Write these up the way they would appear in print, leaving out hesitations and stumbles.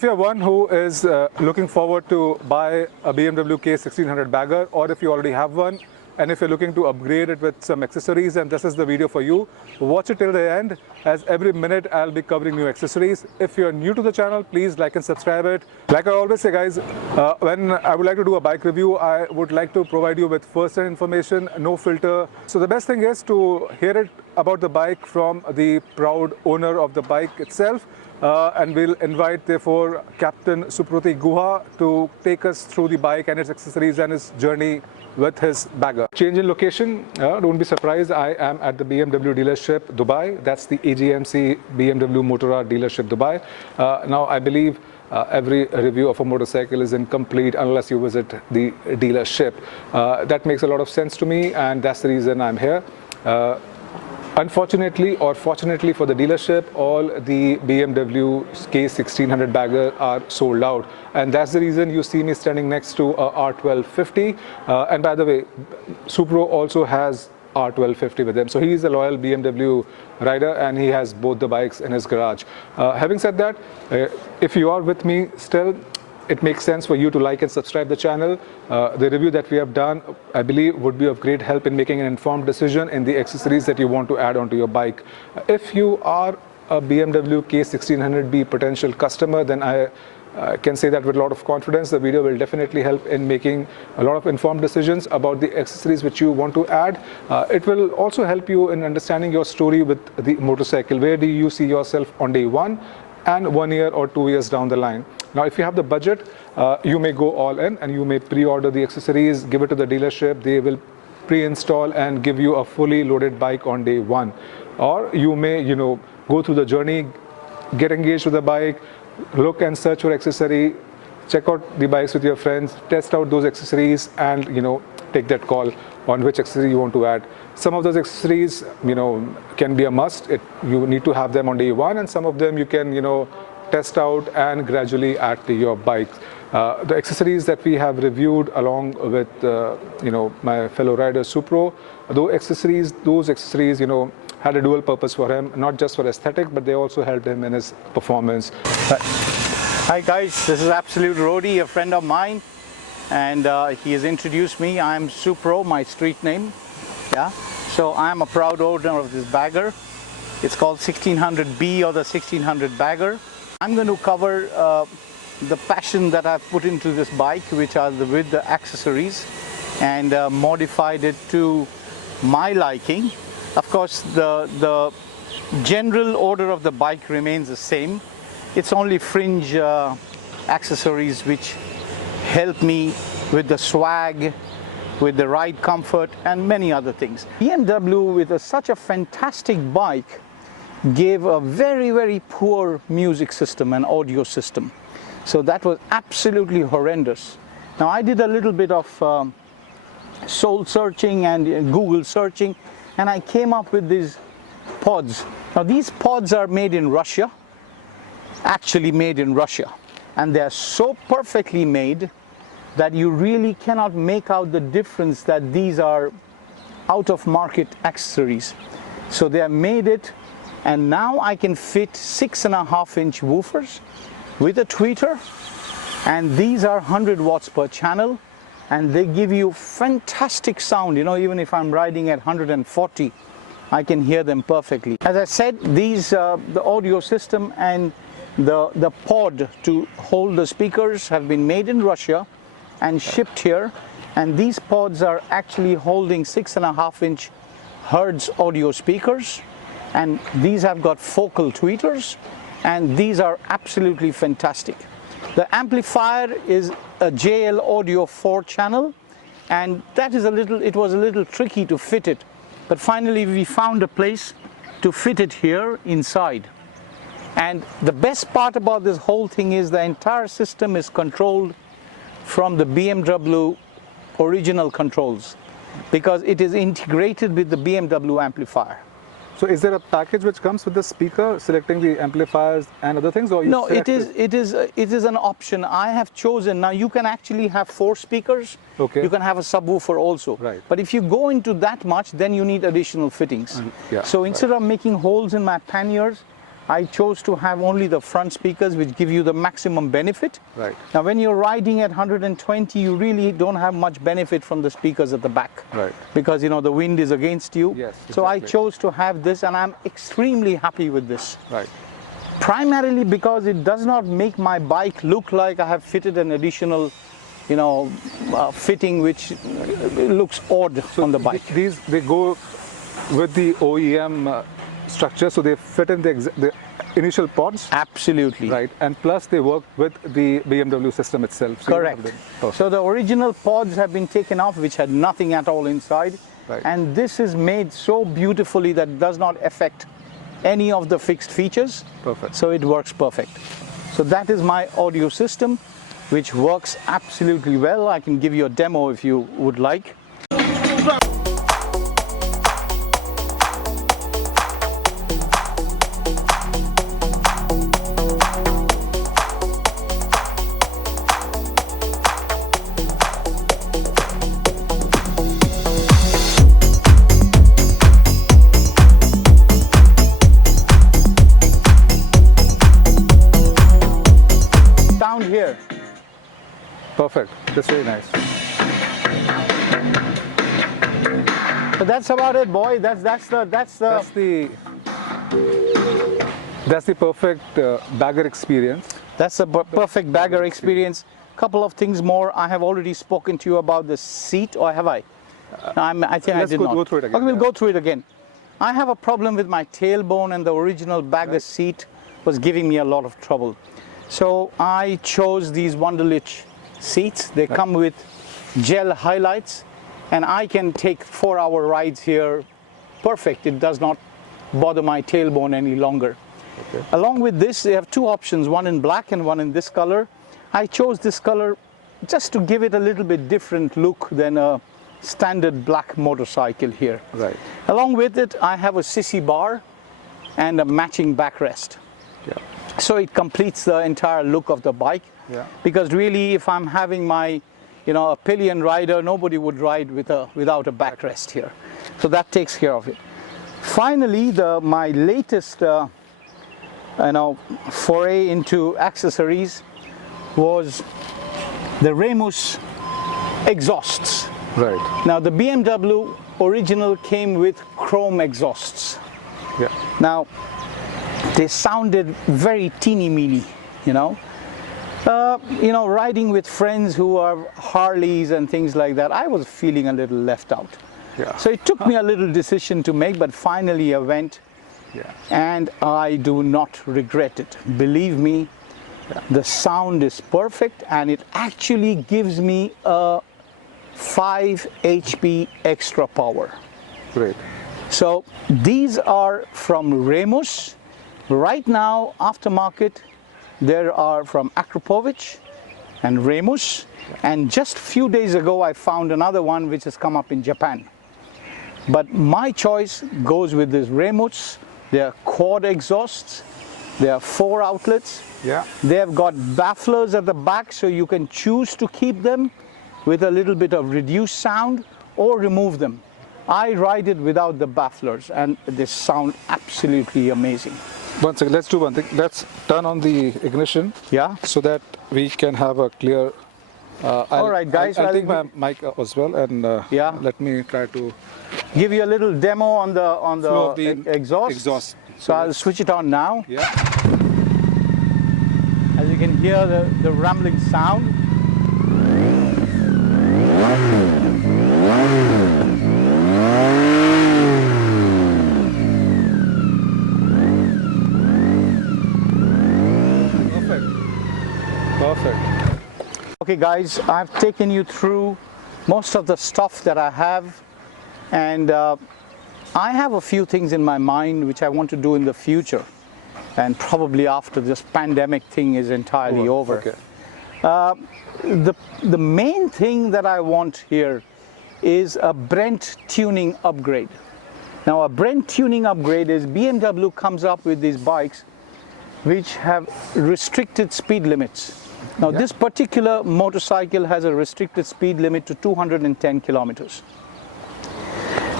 If you're one who is looking forward to buy a BMW K1600 Bagger, or if you already have one, and if you're looking to upgrade it with some accessories, and this is the video for you, watch it till the end, as every minute I'll be covering new accessories. If you're new to the channel, please like and subscribe it. Like I always say, guys, when I would like to do a bike review, I would like to provide you with first-hand information, no filter. So the best thing is to hear it about the bike from the proud owner of the bike itself. And we'll invite, therefore, Captain Suprati Guha to take us through the bike and its accessories and his journey with his Bagger. Change in location, don't be surprised, I am at the BMW dealership Dubai. That's the AGMC BMW Motorrad dealership Dubai. Now, I believe every review of a motorcycle is incomplete unless you visit the dealership. That makes a lot of sense to me, and that's the reason I'm here. Unfortunately or fortunately for the dealership, all the BMW K1600 Bagger are sold out, and that's the reason you see me standing next to a R1250. And by the way, Supro also has R1250 with him, so he's a loyal BMW rider and he has both the bikes in his garage. Having said that, if you are with me still, it makes sense for you to like and subscribe the channel. The review that we have done, I believe, would be of great help in making an informed decision in the accessories that you want to add onto your bike. If you are a BMW K1600B potential customer, then I can say that with a lot of confidence. The video will definitely help in making a lot of informed decisions about the accessories which you want to add. It will also help you in understanding your story with the motorcycle. Where do you see yourself on day one and 1 year or 2 years down the line? Now, if you have the budget, you may go all in and you may pre-order the accessories, give it to the dealership. They will pre-install and give you a fully loaded bike on day one. Or you may, go through the journey, get engaged with the bike, look and search for accessory, check out the bikes with your friends, test out those accessories, and take that call on which accessory you want to add. Some of those accessories, can be a must. You need to have them on day one, and some of them you can, test out and gradually add to your bike. The accessories that we have reviewed along with my fellow rider Supro, those accessories, had a dual purpose for him, not just for aesthetic, but they also helped him in his performance. Hi guys, this is Absolute Roadie, a friend of mine, and he has introduced me. I'm Supro, my street name. Yeah, so I'm a proud owner of this Bagger. It's called 1600B or the 1600 Bagger. I'm going to cover the passion that I've put into this bike, which are with the accessories, and modified it to my liking. Of course, the general order of the bike remains the same. It's only fringe accessories which help me with the swag, with the ride comfort, and many other things. BMW, with such a fantastic bike, gave a very, very poor music system and audio system. So that was absolutely horrendous. Now, I did a little bit of soul searching and Google searching, and I came up with these pods. Now, these pods are made in Russia, actually made in Russia, and they are so perfectly made that you really cannot make out the difference that these are out-of-market accessories. So they have made it, and now I can fit 6.5-inch woofers with a tweeter, and these are 100 watts per channel, and they give you fantastic sound. Even if I'm riding at 140, I can hear them perfectly. As I said, these the audio system and the pod to hold the speakers have been made in Russia and shipped here, and these pods are actually holding 6.5-inch Hertz audio speakers, and these have got focal tweeters, and these are absolutely fantastic. The amplifier is a JL Audio 4-channel, and it was a little tricky to fit it, but finally we found a place to fit it here inside. And the best part about this whole thing is the entire system is controlled from the BMW original controls, because it is integrated with the BMW amplifier. So is there a package which comes with the speaker, selecting the amplifiers and other things? Or no, it is an option. I have chosen. Now you can actually have 4 speakers. Okay. You can have a subwoofer also. Right. But if you go into that much, then you need additional fittings. Yeah, so instead of making holes in my panniers, I chose to have only the front speakers, which give you the maximum benefit. Right. Now when you're riding at 120, you really don't have much benefit from the speakers at the back. Right. Because, you know, the wind is against you. Yes, So I exactly. chose to have this, and I'm extremely happy with this. Right. Primarily because it does not make my bike look like I have fitted an additional, you know, fitting which looks odd on the bike. They go with the OEM structure, so they fit in the initial pods. Absolutely. Right, and plus they work with the BMW system itself. So Correct. So the original pods have been taken off, which had nothing at all inside. Right. And this is made so beautifully that it does not affect any of the fixed features. Perfect. So it works perfect. So that is my audio system, which works absolutely well. I can give you a demo if you would like. Sound here. Perfect. That's very nice. So that's about it, boy. That's the perfect bagger experience. That's a perfect bagger experience. Couple of things more. I have already spoken to you about the seat, or have I? I think I did not. Let's go through it again. Okay, we'll go through it again. I have a problem with my tailbone, and the original bagger seat was giving me a lot of trouble. So I chose these Wonderlich seats. They come with gel highlights, and I can take 4-hour rides here. Perfect. It does not bother my tailbone any longer. Okay. Along with this, they have two options, one in black and one in this color. I chose this color just to give it a little bit different look than a standard black motorcycle here. Right. Along with it, I have a Sissy bar and a matching backrest. Yeah. So it completes the entire look of the bike. Yeah. Because really, if I'm having my, you know, a pillion rider, nobody would ride without a backrest here. So that takes care of it. Finally, my latest, foray into accessories was the Ramus exhausts. Right. Now the BMW original came with chrome exhausts. Yeah. Now they sounded very teeny-meeny, you know. Riding with friends who are Harleys and things like that, I was feeling a little left out. Yeah. So it took me a little decision to make, but finally I went, and I do not regret it. Believe me, the sound is perfect, and it actually gives me a 5 HP extra power. Great. So these are from Ramus. Right now, aftermarket, there are from Akropovich and Ramus. And just a few days ago, I found another one which has come up in Japan. But my choice goes with this Ramus. They are quad exhausts. They are 4 outlets. Yeah. They have got bafflers at the back, so you can choose to keep them with a little bit of reduced sound or remove them. I ride it without the bafflers, and they sound absolutely amazing. One second, let's do one thing. Let's turn on the ignition. Yeah. So that we can have a clear. All right, guys. I'll take my mic as well, and let me try to give you a little demo on the exhaust. So I'll switch it on now. Yeah. As you can hear the rumbling sound. Perfect. Okay guys, I've taken you through most of the stuff that I have, and I have a few things in my mind which I want to do in the future, and probably after this pandemic thing is entirely over. Okay. The main thing that I want here is a Brent tuning upgrade. Now a Brent tuning upgrade is BMW comes up with these bikes which have restricted speed limits. Now this particular motorcycle has a restricted speed limit to 210 kilometers.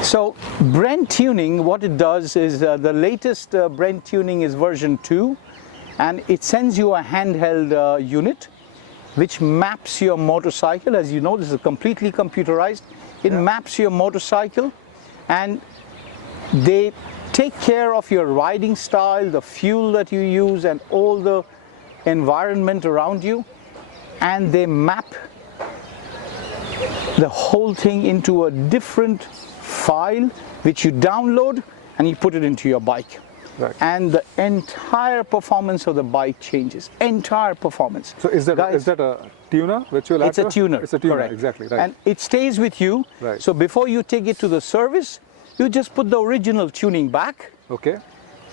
So Brent tuning, what it does is the latest Brent tuning is version 2, and it sends you a handheld unit which maps your motorcycle. As you know, this is completely computerized. It maps your motorcycle, and they take care of your riding style, the fuel that you use, and all the environment around you, and they map the whole thing into a different file which you download and you put it into your bike. Right. And the entire performance of the bike changes. Entire performance. So is that a tuner which you'll add? It's a tuner. It's a tuner, correct. exactly. Right. And it stays with you. Right. So before you take it to the service, you just put the original tuning back. Okay.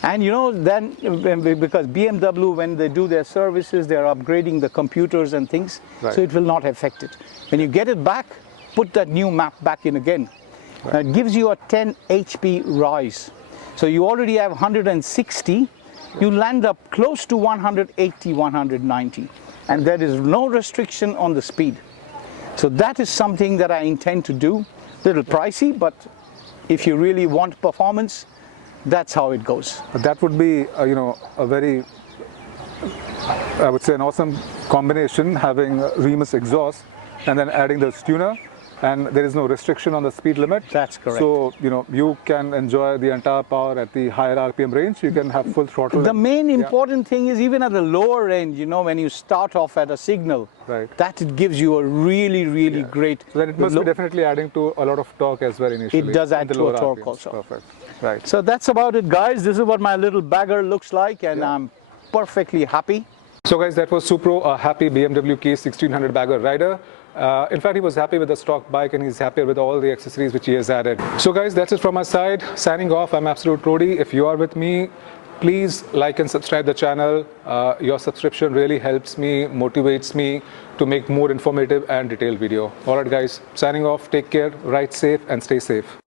And you know, then because BMW, when they do their services, they're upgrading the computers and things, Right. so it will not affect it. When you get it back, put that new map back in again. Right. It gives you a 10 HP rise. So you already have 160, you land up close to 180, 190. And there is no restriction on the speed. So that is something that I intend to do. A little pricey, but if you really want performance, that's how it goes. That would be, you know, a very, I would say, an awesome combination, having REMUS exhaust and then adding this tuner, and there is no restriction on the speed limit. That's correct. So, you know, you can enjoy the entire power at the higher RPM range. You can have full throttle. The main important thing is, even at the lower end, you know, when you start off at a signal, Right. that it gives you a really great. So then it must be definitely adding to a lot of torque as well initially. It does add at the to a lower torque RPMs. also. Perfect. Right. So that's about it, guys. This is what my little bagger looks like, and I'm perfectly happy. So guys, that was Supro, a happy BMW K1600 Bagger rider. In fact, he was happy with the stock bike, and he's happy with all the accessories which he has added. So guys, that's it from my side. Signing off, I'm Absolute Rody. If you are with me, please like and subscribe the channel. Your subscription really helps me, motivates me to make more informative and detailed video. All right guys, signing off. Take care, ride safe and stay safe.